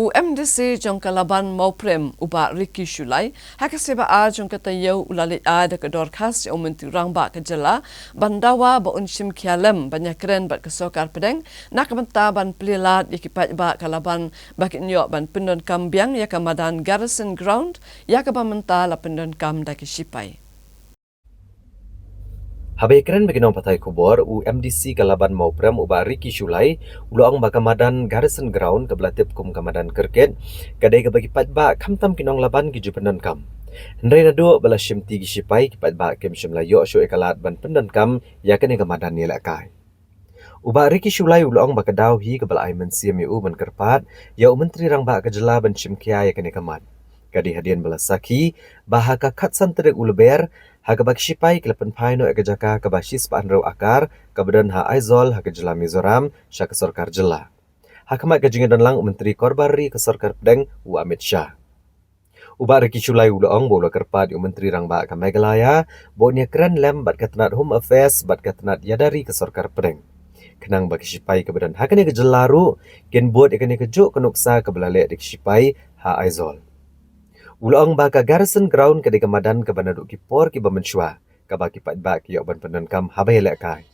UMDC jong kalaban mauprem uba Ricky Shulai hakaseba a jong katayo ulali a da kadorkas o mentirang ba kajala bandawa ba unsim kialem banyakren bat kesokar pedeng nakabanta ban pelilat ikipat ba kalaban bakinyo ban pendon kambiang ya kamadan garrison ground ya kabamenta la pendon kam da kisipai. Habai keren beginong patai kubor UMDC kalaban mauprem uba Ricky Shulai uloang bakamadan garrison ground kebelatip kum kamadan kerket kadai kebagi patba kamtam kinong laban giju pendan kam. Hendrai nado bala shimti gisipai kipat ba kem shimlayo syu ekalat ban pendan kam yakene kamadan ni lakai. Uba Ricky Shulai uloang bakadaw hi kebala aiman CMU ban kerpat ya menteri rang ba kejela ban shimkia yakene kamad. Kadi hadian bala saki bahaka katsan terek uleber Hagabak sipai kelepan paino ekajaka kabasis paanrau akar kabadan ha aizol ha kejela Mizoram sya kesorkar jela. Hakamat kajingan dan lang menteri korbari kesorkar pedeng u Amit Shah. Uba Ricky Shulai uloong bola kerpat u menteri rang ba ka Meghalaya bonya keren lem bat katanat Home Affairs bat katanat yadari kesorkar pedeng. Kenang bagi sipai kabadan hakane kejelaru gen buat ikane kejuk kenuksa kebelalek dik sipai ha aizol. Uloong baka garrison ground kedai kemadan ke banaduk kipor ki bamensua ka baki pat bak yok ban penan kam habai lek kai.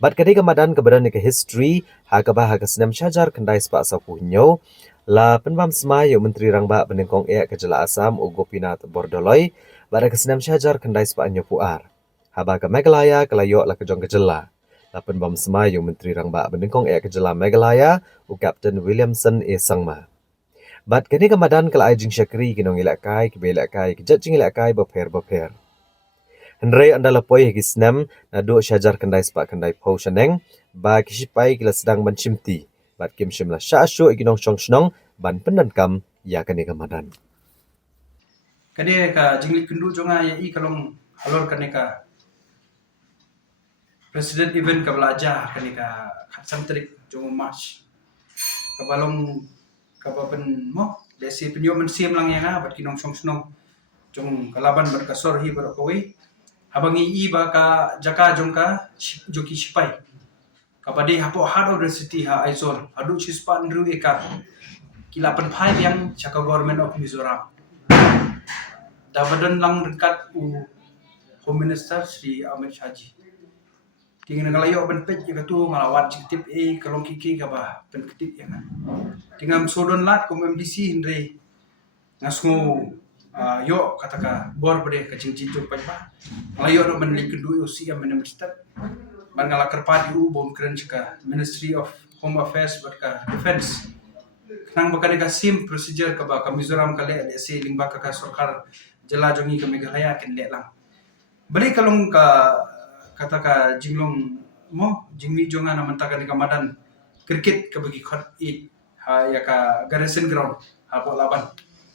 Bat kedai kemadan ke badan ke history ha ka bah ha senam syajar kendai spak sapu nyo la penbam semai yo menteri rang ba benengkong ek ke jela Asam u Gopinath Bordoloi bat ke senam syajar kendai spak nyo puar. Ha ba ka Meghalaya ke layok la ke jong ke jela. La penbam semai yo menteri rang ba benengkong ek ke jela Meghalaya u Captain Williamson E Sangma. Bat kini kemadan kala ai jing syakri kinong ilakai kebelakai kejat jing ilakai beper. Hendrai anda lapoi hagi senam nado syajar kendai spak kendai pau shaneng ba kisipai kila sedang mencimti. Bat kim shimla syasyo ikinong syong ban pendan kam ya kini kemadan. Kade ka jingli kendu jonga ya i kalong alor kane ka president event ka belajar kane ka khatsam trik jonga march kabalong kababen mo desi penyo mensiam lang yang bat kinong song jong kalaban bat kasor hi bat kowe habangi i ba ka jaka jongka joki sipai kabade hapo hard of the city ha aizol adu chispan ru eka kilapan phai yang chaka government of Mizoram dabadan lang dekat Home Minister Sri Amit Shah ji tinggal ngalayo ben pej ka tu ngalawat citip kalong kiki ka ba ben ketip yang tingam sodon lat kom MDC hindre ngasngu yo kataka bor bade ka cincin jong pa ngalayo no ben likendu yo si am minister ban ngala kerpat yu bon keren ka Ministry of Home Affairs bat ka Defense nang bakane ka sim procedure ka ba ka Mizoram kale ade si lingba ka sarkar jela jongi ka Meghalaya ken le lang bali kalong ka kataka jinglong mo jingmi jonga na mantakan ka madan cricket ka bagi khat it ha ya ka garrison ground ha po laban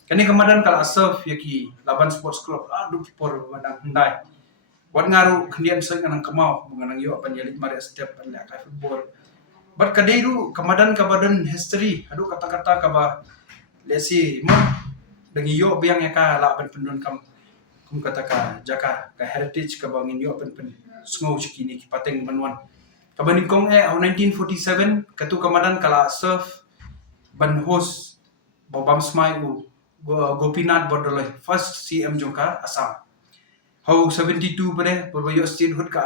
kani kamadan kala asaf yaki laban sports club adu por madang hendai wat ngaru kendian sang nang kemau menganang yo panjalit mari step pan ka football bat kadairu kamadan kabadan history adu kata-kata ka ba lesi mo dangi yo biang ya ka laban pendon kam kum kata ka jaka ka heritage ka bangin yo pen sungo cikini ki pateng manuan kabanin kong 1947 katu kamadan kala surf ban host bobam smai u Gopinath Bordoloi first CM jongka Assam how 72 pada berbayo statehood ka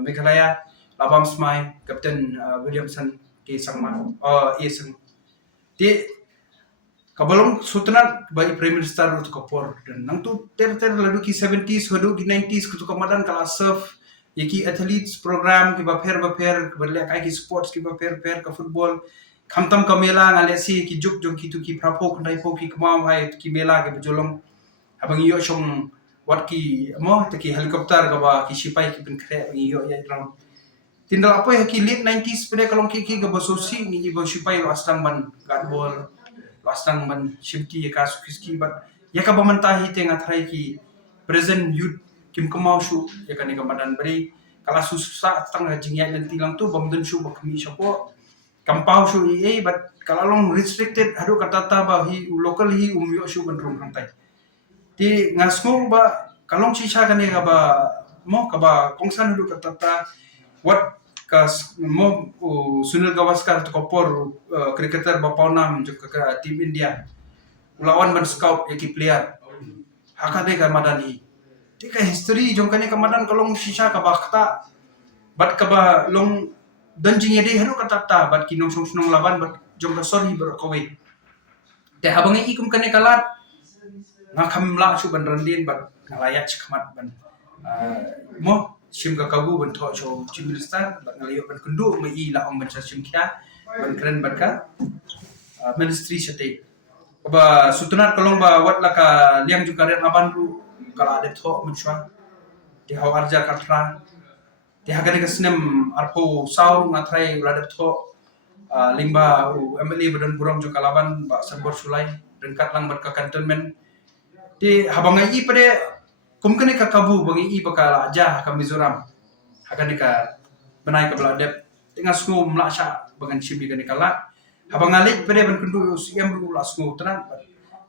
Meghalaya labam smai Captain Williamson ke sangma sang ti kabalong sutenat bai prime minister tu kapor dan nang tu ter lalu ki 70s hadu ki 90s kutu kamadan kala surf yaki athletes program ki baper berle kai ki sports ki baper ka football kamtam ka mela ngalesi ki juk jong ki tu ki prapo kandai po ki kemau hai ki mela ke bejolong abang yo shong wat ki mo te ki helikopter ka ba ki sipai ki ben kre yo ya round tindal apa ya ki late 90s pada kalong ki ga basosi ni ibo sipai lo astang ban gadball lastang ban shimti ka sukiski bat ya ka bamantahi te ngathrai ki present youth kim kemau shu ya ka ni kamadan bari kala susah tang jingya nanti lang tu bamden shu bakmi syapo kampau shu bat kala long restricted hadu kata ba hi local hi umyo shu ban rum kantai ti ngasmo ba kalong chicha ka ni ka ba mo ka ba kongsan hadu kata what kas mo Sunil Gavaskar to kopor cricketer bapaunam juga ke tim India ulawan ban scout eki player hakade ka madani tika history jongkane ka madan kalong shisha ka bakta bat ka ba long danjing ede haru kata ta bat kinong song laban bat jongka sorry ber kowe te habang ikum kane kalat ngakam la su ban randin bat ngalayak chikmat ban mo sim ka kabu ban tho cho chief minister bat ngalayo ban kundu mai i la om ban sim kya ban keren bat ka ministry sate ba sutunar kalong ba wat la ka liang ju karen aban ru kala de tho menchwa ti haw arja katra ti hagane ka sinem arpo saur ngatrai la de tho limba MLA badan burang ju kalaban ba sabor sulai rengkat lang bat ka cantonment ti habangai i pade kumkene ka kabu bangi i bakal aja ka Mizoram hagane ka benai ka bladep tinga sku mlasha bangan chimi gane kala habangalik pade ban kundu siam ru la sku tenang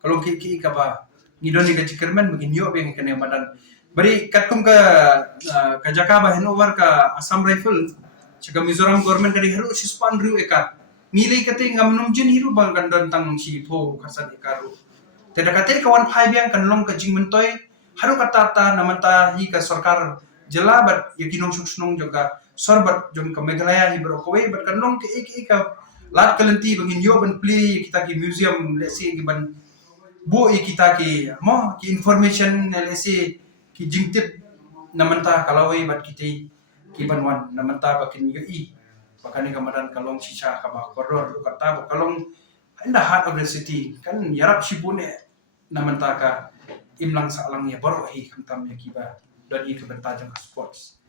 kalau ki ka ba ngidoni ka chikerman begin yo beng kene badan bari katkum ka Jaka ba henover ka Assam Rifle chaka Mizoram government kari haru sispan ru eka nilai kate ngamnum jin hiru bang kandan tang si tho khasan ekaru teda kate kawan phai biang kanlong ka jingmentoi haru kata ta namanta hi ka sarkar jela bat yakinong suksnong juga sorbat jom ka Meghalaya hi bro kowe bat kanlong ke ek lat kalenti bangin yo ban play kita ki museum lesi ki ban bo kita ki mo ki information lesi ki jingtip namanta kalawai bat kiti ki banwan namanta bakin yo i bakani kamadan kalong sisa ka ba koror kata kalong in the heart of the city kan yarap sibune namanta ka imlang sa alang ya baro hi kamtam ya kiba dan i ka bentajang sports